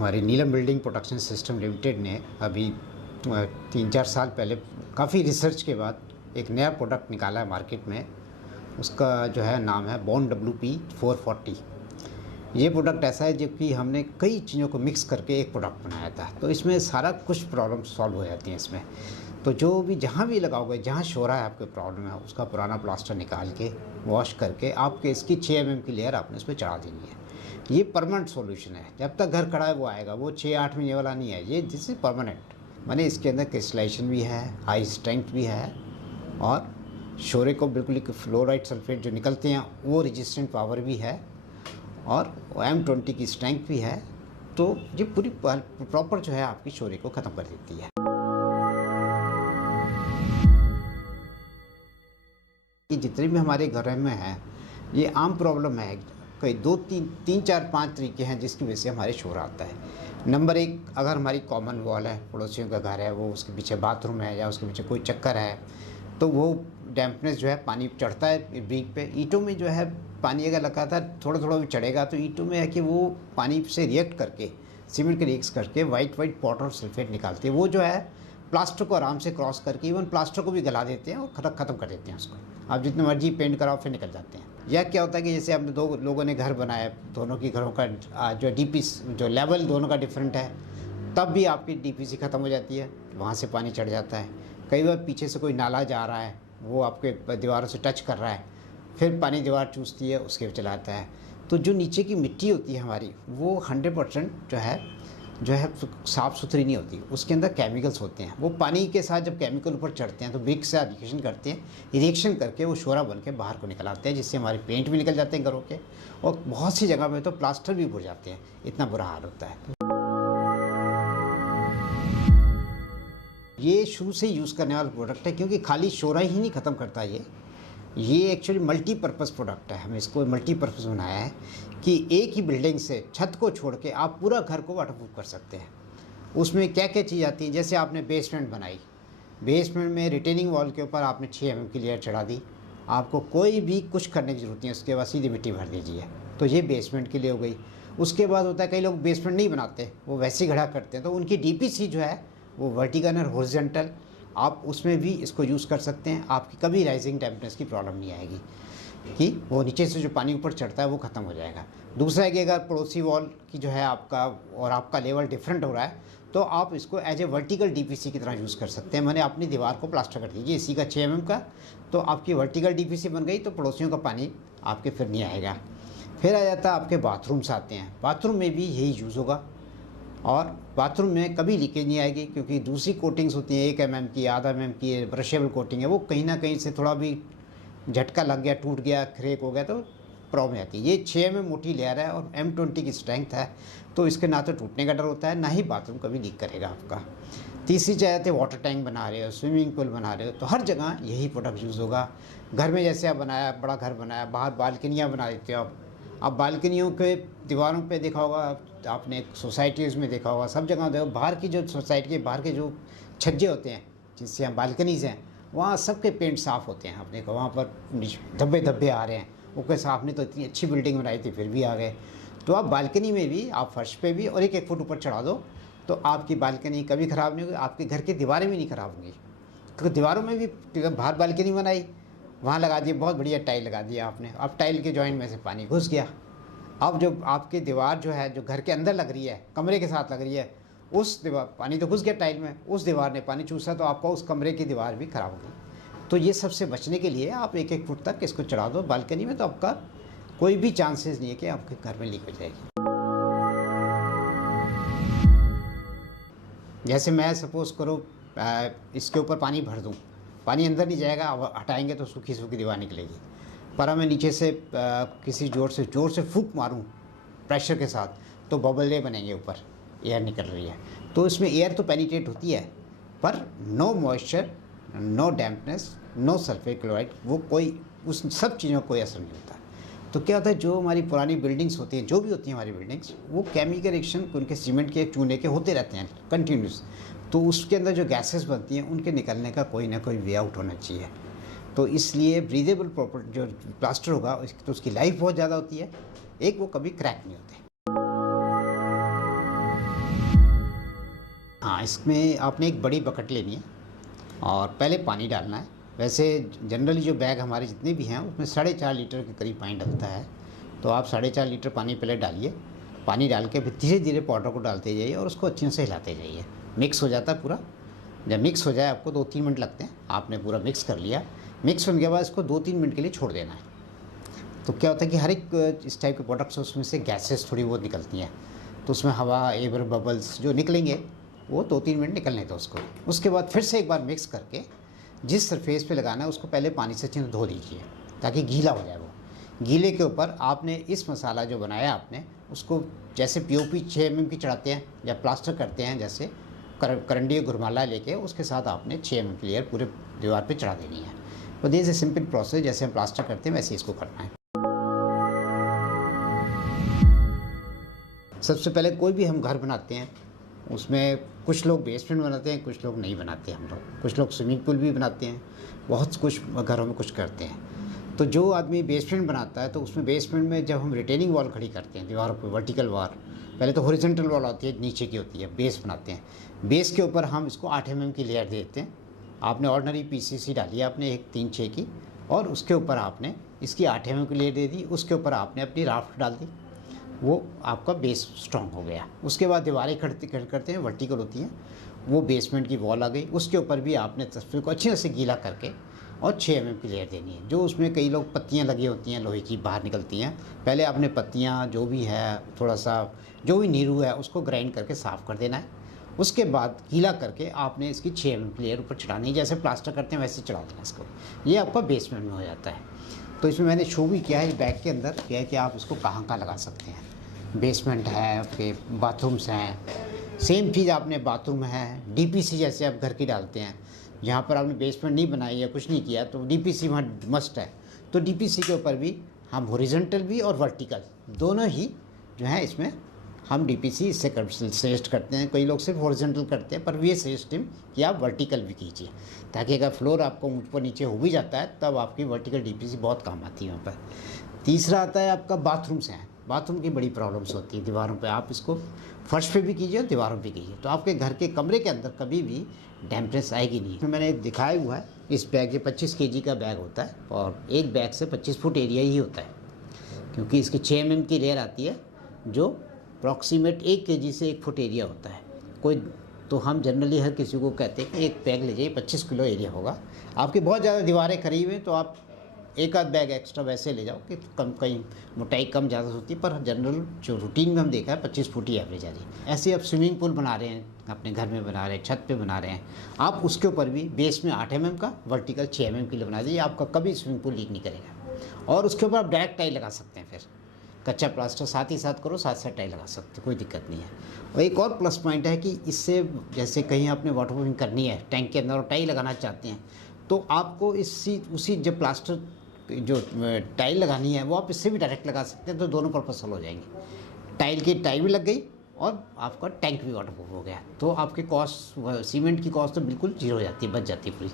हमारी नीलम building protection system limited ने अभी 3-4 साल पहले काफ़ी रिसर्च के बाद एक नया प्रोडक्ट निकाला है मार्केट में। उसका जो है नाम है बॉन्ड WP440। ये प्रोडक्ट ऐसा है जो कि हमने कई चीज़ों को मिक्स करके एक प्रोडक्ट बनाया था, तो इसमें सारा कुछ प्रॉब्लम सॉल्व हो जाती हैं इसमें। तो जो भी जहाँ भी लगाओगे, जहाँ शोरा है आपके प्रॉब्लम है, उसका पुराना प्लास्टर निकाल के वॉश करके आपके इसकी 6 mm की लेयर आपने इस पर चढ़ा देनी है। ये परमानेंट सॉल्यूशन है, जब तक घर खड़ा है वो आएगा, वो 6-8 महीने वाला नहीं है। ये दिस इज परमानेंट, माने इसके अंदर क्रिस्टलाइजेशन भी है, हाई स्ट्रेंथ भी है और शोरे को बिल्कुल ही फ्लोराइड सल्फेट जो निकलते हैं वो रेजिस्टेंट पावर भी है और M20 की स्ट्रेंथ भी है। तो ये पूरी प्रॉपर जो है आपकी शोरे को ख़त्म कर देती है। ये जितने भी हमारे घर में हैं ये आम प्रॉब्लम है। कई 2-3-4-5 तरीके हैं जिसकी वजह से हमारे शोर आता है। नंबर 1, अगर हमारी कॉमन वॉल है, पड़ोसियों का घर है, वो उसके पीछे बाथरूम है या उसके पीछे कोई चक्कर है, तो वो डैम्पनेस जो है पानी चढ़ता है ब्रिक पे। ईंटों में जो है पानी अगर लगातार थोड़ा थोड़ा भी चढ़ेगा तो ईंटों में है कि वो पानी से रिएक्ट करके, सीमेंट के रिएक्ट करके वाइट पाउडर और सल्फेट निकालते हैं। वो जो है प्लास्टर को आराम से क्रॉस करके इवन प्लास्टर को भी गला देते हैं और ख़त्म कर देते हैं उसको। आप जितने मर्जी पेंट कराओ फिर निकल जाते हैं। या क्या होता है कि जैसे आपने 2 लोगों ने घर बनाया, दोनों की घरों का जो DP जो लेवल दोनों का डिफरेंट है, तब भी आपकी DPC ख़त्म हो जाती है, वहाँ से पानी चढ़ जाता है। कई बार पीछे से कोई नाला जा रहा है, वो आपके दीवारों से टच कर रहा है, फिर पानी दीवार चूसती है, उसके चला आता है। तो जो नीचे की मिट्टी होती है हमारी, वो 100% जो है साफ़ सुथरी नहीं होती, उसके अंदर केमिकल्स होते हैं। वो पानी के साथ जब केमिकल ऊपर चढ़ते हैं तो ब्रिक से रिएक्शन करते हैं, रिएक्शन करके वो शोरा बन के बाहर को निकल आते हैं, जिससे हमारे पेंट भी निकल जाते हैं घरों के और बहुत सी जगह में तो प्लास्टर भी भुर जाते हैं। इतना बुरा हाल होता है। ये शुरू से यूज़ करने वाला प्रोडक्ट है, क्योंकि खाली शोरा ही नहीं ख़त्म करता ये एक्चुअली मल्टीपर्पज़ प्रोडक्ट है। हमने इसको मल्टीपर्पज़ बनाया है कि एक ही बिल्डिंग से छत को छोड़ के आप पूरा घर को वाटरप्रूफ कर सकते हैं। उसमें क्या क्या चीज़ आती है, जैसे आपने बेसमेंट बनाई, बेसमेंट में रिटेनिंग वॉल के ऊपर आपने 6 mm की लेयर चढ़ा दी, आपको कोई भी कुछ करने की ज़रूरत नहीं है, उसके बाद सीधी मिट्टी भर दीजिए। तो ये बेसमेंट के लिए हो गई। उसके बाद होता है कई लोग बेसमेंट नहीं बनाते, वो वैसे ही खड़ा करते हैं, तो उनकी DPC जो है वो वर्टिकल और हॉरिजॉन्टल, आप उसमें भी इसको यूज़ कर सकते हैं। आपकी कभी राइजिंग टेम्परेचर की प्रॉब्लम नहीं आएगी कि वो नीचे से जो पानी ऊपर चढ़ता है वो ख़त्म हो जाएगा। दूसरा है कि अगर पड़ोसी वॉल की जो है आपका और आपका लेवल डिफरेंट हो रहा है, तो आप इसको एज ए वर्टिकल DPC की तरह यूज़ कर सकते हैं। मैंने अपनी दीवार को प्लास्टर कर दीजिए इसी का 6 mm का, तो आपकी वर्टिकल DPC बन गई, तो पड़ोसियों का पानी आपके फिर नहीं आएगा। फिर आ जाता है आपके बाथरूम्स आते हैं, बाथरूम में भी यही यूज़ होगा और बाथरूम में कभी लीकेज नहीं आएगी, क्योंकि दूसरी कोटिंग्स होती हैं 1 mm की, आधा mm की ब्रशेबल कोटिंग है, वो कहीं ना कहीं से थोड़ा भी झटका लग गया, टूट गया, क्रैक हो गया तो प्रॉब्लम आती है। ये 6 mm मोटी लेयर है और M20 की स्ट्रेंथ है, तो इसके ना तो टूटने का डर होता है, ना ही बाथरूम कभी लीक करेगा आपका। तीसरी चाहते वाटर टैंक बना रहे हो, स्विमिंग पूल बना रहे हो, तो हर जगह यही प्रोडक्ट यूज़ होगा। घर में जैसे आप बनाया, बड़ा घर बनाया, बाहर बालकनियाँ बना देते हो आप बालकनियों के दीवारों पे देखा होगा आपने, सोसाइटीज़ में देखा होगा, सब जगह देखो, बाहर की जो सोसाइटी के बाहर के जो छज्जे होते हैं जिससे हम बालकनीज़ हैं, वहाँ सबके पेंट साफ़ होते हैं। आपने कहा वहाँ पर धब्बे आ रहे हैं, वो कैसे आपने तो इतनी अच्छी बिल्डिंग बनाई थी फिर भी आ गए। तो आप बालकनी में भी, आप फर्श पे भी और 1-1 फुट ऊपर चढ़ा दो तो आपकी बालकनी कभी ख़राब नहीं होगी, आपके घर की दीवारें भी नहीं ख़राब होंगी। क्योंकि दीवारों में भी बाहर बालकनी बनाई, वहाँ लगा दिए, बहुत बढ़िया टाइल लगा दिया आपने, अब टाइल के जॉइंट में से पानी घुस गया। अब जो आपकी दीवार जो है, जो घर के अंदर लग रही है, कमरे के साथ लग रही है, उस दीवार पानी तो घुस गया टाइल में, उस दीवार ने पानी चूसा तो आपका उस कमरे की दीवार भी ख़राब होगी। तो ये सबसे बचने के लिए आप 1-1 फुट तक इसको चढ़ा दो बालकनी में, तो आपका कोई भी चांसेस नहीं है कि आपके घर में लीक हो जाएगी। जैसे मैं सपोज़ करो इसके ऊपर पानी भर दूँ, पानी अंदर नहीं जाएगा, अब हटाएंगे तो सूखी सूखी दीवार निकलेगी। पर मैं नीचे से किसी ज़ोर से फूंक मारूं प्रेशर के साथ, तो बबल बनेंगे, ऊपर एयर निकल रही है, तो इसमें एयर तो पेनिट्रेट होती है, पर no moisture, no dampness, no sulphate chloride, वो कोई उस सब चीज़ों का कोई असर नहीं होता। तो क्या होता है, जो हमारी पुरानी बिल्डिंग्स होती हैं, जो भी होती हैं हमारी बिल्डिंग्स, वो केमिकल रिएक्शन उनके सीमेंट के, चूने के होते रहते हैं कंटिन्यूस, तो उसके अंदर जो गैसेस बनती हैं उनके निकलने का कोई ना कोई वे आउट होना चाहिए। तो इसलिए ब्रीदेबल प्रॉपर जो प्लास्टर होगा तो उसकी लाइफ बहुत ज़्यादा होती है, एक वो कभी क्रैक नहीं होते। हाँ, इसमें आपने एक बड़ी बकेट लेनी है और पहले पानी डालना है। वैसे जनरली जो बैग हमारे जितने भी हैं उसमें 4.5 लीटर के करीब पानी डलता है, तो आप 4.5 लीटर पानी पहले डालिए। पानी डाल के फिर धीरे धीरे पाउडर को डालते जाइए और उसको अच्छे से हिलाते जाइए। मिक्स हो जाता है पूरा। जब मिक्स हो जाए, आपको 2-3 मिनट लगते हैं, आपने पूरा मिक्स कर लिया। मिक्स होने के बाद इसको 2-3 मिनट के लिए छोड़ देना है। तो क्या होता है कि हर एक इस टाइप के प्रोडक्ट्स उसमें से गैसेस थोड़ी बहुत निकलती हैं, तो उसमें हवा, एयर बबल्स जो निकलेंगे वो 2-3 मिनट निकलने दो उसको। उसके बाद फिर से एक बार मिक्स करके जिस सरफेस पे लगाना है उसको पहले पानी से अच्छे से धो दीजिए ताकि गीला हो जाए। वो गीले के ऊपर आपने इस मसाला जो बनाया आपने उसको, जैसे पीओपी 6 mm की चढ़ाते हैं या प्लास्टर करते हैं, जैसे करंडी घुरमाला लेके उसके साथ आपने 6 mm की लेयर पूरे दीवार पे चढ़ा देनी है। तो दिस इज सिंपल प्रोसेस, जैसे हम प्लास्टर करते हैं वैसे इसको करना है। सबसे पहले कोई भी हम घर बनाते हैं उसमें कुछ लोग बेसमेंट बनाते हैं, कुछ लोग नहीं बनाते। हम लोग कुछ लोग स्विमिंग पूल भी बनाते हैं, बहुत कुछ घरों में कुछ करते हैं। तो जो आदमी बेसमेंट बनाता है तो उसमें बेसमेंट में जब हम रिटेनिंग वॉल खड़ी करते हैं दीवारों पर, वर्टिकल वॉल, पहले तो हॉरिजॉन्टल वॉल होती है, नीचे की होती है, बेस बनाते हैं। बेस के ऊपर हम इसको 8 mm की लेयर देते हैं। आपने ऑर्डिनरी पीसीसी डाली है आपने एक 3-6 की, और उसके ऊपर आपने इसकी 8 mm की लेयर दे दी। उसके ऊपर आपने अपनी राफ्ट डाल दी, वो आपका बेस स्ट्रॉन्ग हो गया। उसके बाद दीवारें करते हैं, वर्टिकल होती हैं, वो बेसमेंट की वॉल आ गई। उसके ऊपर भी आपने तस्वीर को अच्छे से गीला करके और 6 mm की लेयर देनी है। जो उसमें कई लोग पत्तियां लगी होती हैं लोहे की बाहर निकलती हैं, पहले आपने पत्तियां जो भी है, थोड़ा सा जो भी नीरू है उसको ग्राइंड करके साफ़ कर देना है। उसके बाद गीला करके आपने इसकी 6 mm की लेयर ऊपर चढ़ानी है, जैसे प्लास्टर करते हैं वैसे चढ़ा देना इसको। ये आपका बेसमेंट में हो जाता है। तो इसमें मैंने शो भी किया है इस बैग के अंदर, क्या है कि आप इसको कहाँ कहाँ लगा सकते हैं। बेसमेंट है, आपके बाथरूम्स हैं, सेम चीज़ आपने बाथरूम है, डीपीसी जैसे आप घर की डालते हैं, जहाँ पर आपने बेसमेंट नहीं बनाई है, कुछ नहीं किया, तो डीपीसी वहाँ मस्ट है। तो डीपीसी के ऊपर भी हम हॉरिजॉन्टल भी और वर्टिकल दोनों ही जो है इसमें हम डीपीसी इससे सजेस्ट करते हैं। कई लोग सिर्फ हॉरिजॉन्टल करते हैं, पर ये सजेस्ट कि आप वर्टिकल भी कीजिए, ताकि अगर फ्लोर आपको ऊपर नीचे हो भी जाता है तब आपकी वर्टिकल डीपीसी बहुत काम आती है वहाँ पर। तीसरा आता है आपका बाथरूम्स हैं। बाथरूम की बड़ी प्रॉब्लम्स होती है दीवारों पे, आप इसको फर्श पे भी कीजिए और दीवारों पे कीजिए, तो आपके घर के कमरे के अंदर कभी भी डैम्पनेस आएगी नहीं। मैंने दिखाया हुआ है इस बैग, ये 25 kg का बैग होता है और एक बैग से 25 फुट एरिया ही होता है, क्योंकि इसकी 6 mm की लेयर आती है जो अप्रॉक्सीमेट 1 kg से 1 फुट एरिया होता है। कोई तो हम जनरली हर किसी को कहते हैं कि एक बैग ले जाइए, 25 किलो एरिया होगा। आपकी बहुत ज़्यादा दीवारें करीब हैं तो आप एक आध बैग एक्स्ट्रा वैसे ले जाओ कि कम, कहीं मोटाई कम ज़्यादा होती है, पर जनरल जो रूटीन में हम देखा है 25 फुट ही एवरेज आ रही है। ऐसे आप स्विमिंग पूल बना रहे हैं, अपने घर में बना रहे हैं, छत पे बना रहे हैं, आप उसके ऊपर भी बेस में 8 mm का, वर्टिकल 6 mm के लिए बना दीजिए, आपका कभी स्विमिंग पूल लीक नहीं करेगा। और उसके ऊपर आप डायरेक्ट टाइल लगा सकते हैं, फिर कच्चा प्लास्टर साथ ही साथ करो, साथ साथ टाइल लगा सकते, कोई दिक्कत नहीं है। और एक और प्लस पॉइंट है कि इससे जैसे कहीं आपने वाटर प्रूफिंग करनी है टैंक के अंदर और टाइल लगाना चाहते हैं, तो आपको उसी जब प्लास्टर जो टाइल लगानी है वो आप इससे भी डायरेक्ट लगा सकते हैं, तो दोनों पर्पस हल हो जाएंगे। टाइल भी लग गई और आपका टैंक भी वाटर प्रूफ हो गया, तो आपके कॉस्ट, सीमेंट की कॉस्ट तो बिल्कुल जीरो हो जाती है, बच जाती है पूरी।